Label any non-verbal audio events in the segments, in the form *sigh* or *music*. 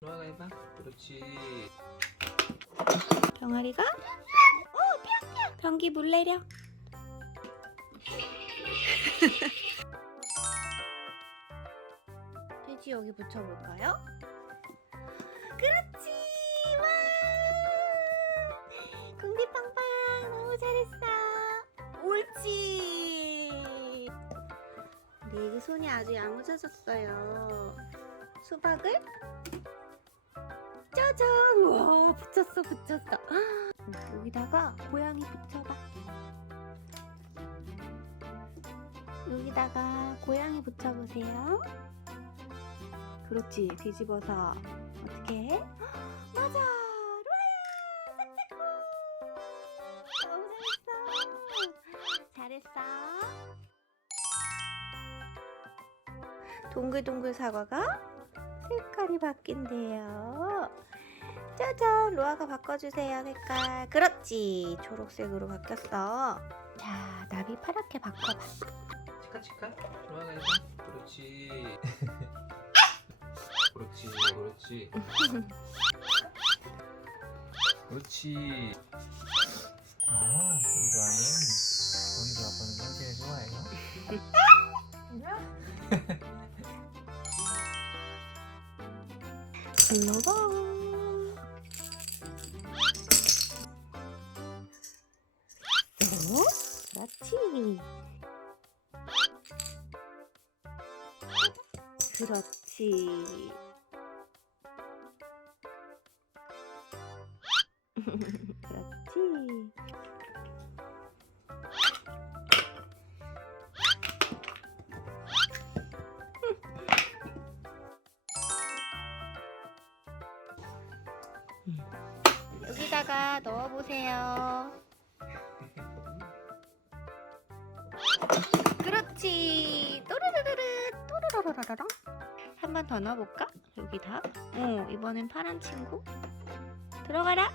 로아가 해봐. 그렇지. 병아리가? 오 뿅뿅 변기 물 내려. *laughs* 돼지 여기 붙여볼까요? 그렇지! 와! 궁디빵빵! 너무 잘했어. 옳지! 우리 애기 손이 아주 야무져졌어요. 수박을 짜잔! 와 붙였어 붙였어. 여기다가 고양이 붙여봐. 여기다가 고양이 붙여보세요. 그렇지 뒤집어서 어떻게? 해? 맞아! 로아야 짝짝꿍 잘했어. 동글동글 사과가 색깔이 바뀐대요 짜잔 로아가 바꿔주세요 색깔 그렇지 초록색으로 바뀌었어 자 나비 파랗게 바꿔봐 치카 치카. 로아가 해봐. *laughs* 그렇지. 그렇지. 그렇지. 그렇지. 어, 이거 하면 우리도 아빠는 사진을 좋아해요. *laughs* 불러 어? 그렇지 그렇지 그렇지 여기다가 넣어보세요. 그렇지. 또르르르르 또르르르르. 한번 더 넣어볼까? 여기다. 어, 이번엔 파란 친구. 들어가라.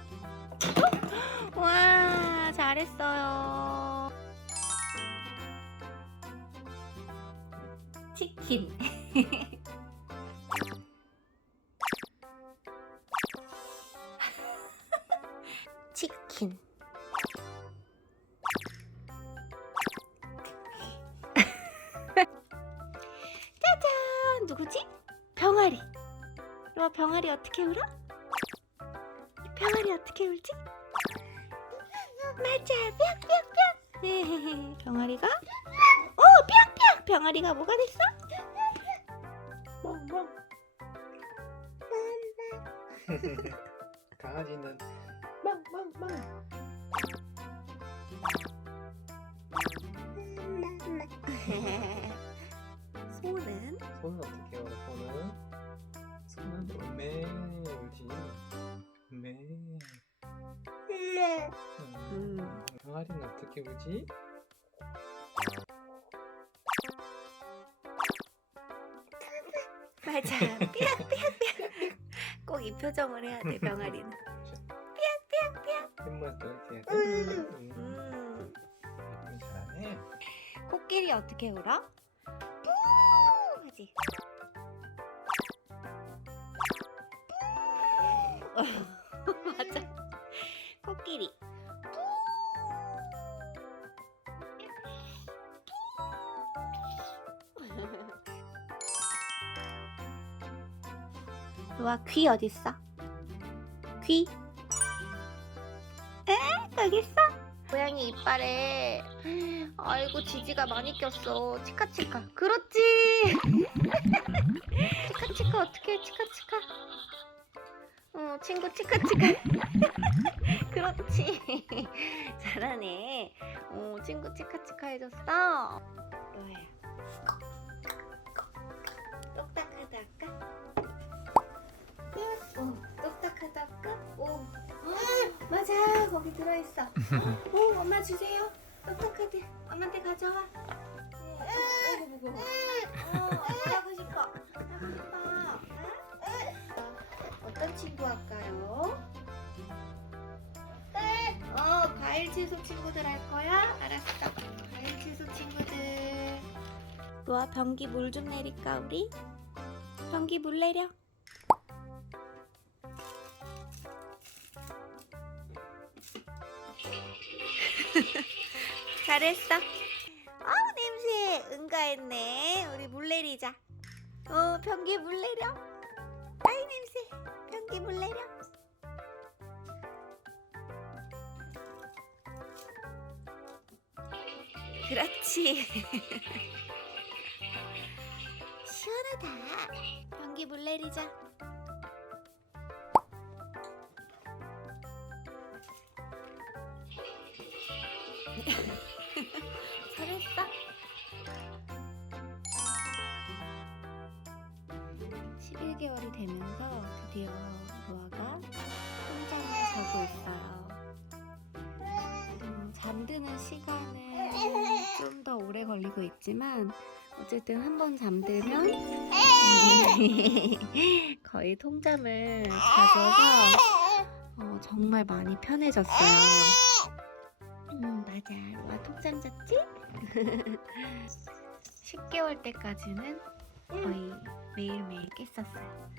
어? *gasps* 와, 잘했어요. 치킨. *laughs* 너 병아리 어떻게 울어? 병아리 어떻게 울지? 맞아, 뿅뿅뿅. *laughs* 병아리가? 오, 뿅뿅! 병아리가 뭐가 됐어? 멍멍. *laughs* 강아지는 멍멍멍. *laughs* 소는? 손은 어떻게 해요? 손은 손은 음. 강아지는 어떻게 울지? *laughs* 맞아. 삐약삐약삐약. 꼭 이 표정을 해야 돼, 병아리는. *laughs* 콧물도 이렇게 해야 돼. 음. 음. 음. 음, 잘하네. 코끼리 어떻게 울어? 뿌 하지. *laughs* 맞아. 코끼리. 우와 귀 어딨어? 귀? 에? 여기 있어? 고양이 이빨에 아이고 지지가 많이 꼈어 치카치카 그렇지 치카치카 어떻게 해 치카치카 어 친구 치카치카 그렇지 잘하네 어 친구 치카치카 해줬어 로아야 똑딱하다 할까? 들어있어. 오 *laughs* 엄마 주세요. 똑똑하드 엄마한테 가져와. 아이고 무거워 어 엄마 하고 싶어. 하고 싶어. 응? 어떤 친구 할까요? 어 과일 채소 친구들 할 거야? 알았어. 과일 채소 친구들. 로아 변기 물 좀 내릴까 우리? 변기 물 내려 *laughs* 잘했어. 아우 냄새 응가했네. 우리 물 내리자. 어 변기 물 내려. 아이 냄새. 변기 물 내려. 그렇지. *laughs* 시원하다. 변기 물 내리자. *laughs* 잘했어. 11개월이 되면서 드디어 루아가 혼자 자고 있어요. 음, 잠드는 시간은 좀 더 오래 걸리고 있지만 어쨌든 한 번 잠들면 음, *laughs* 거의 통잠을 자줘서 어, 정말 많이 편해졌어요. 음 맞아 루아 통잠 잤지? 10개월 때까지는 거의 매일매일 깼었어요.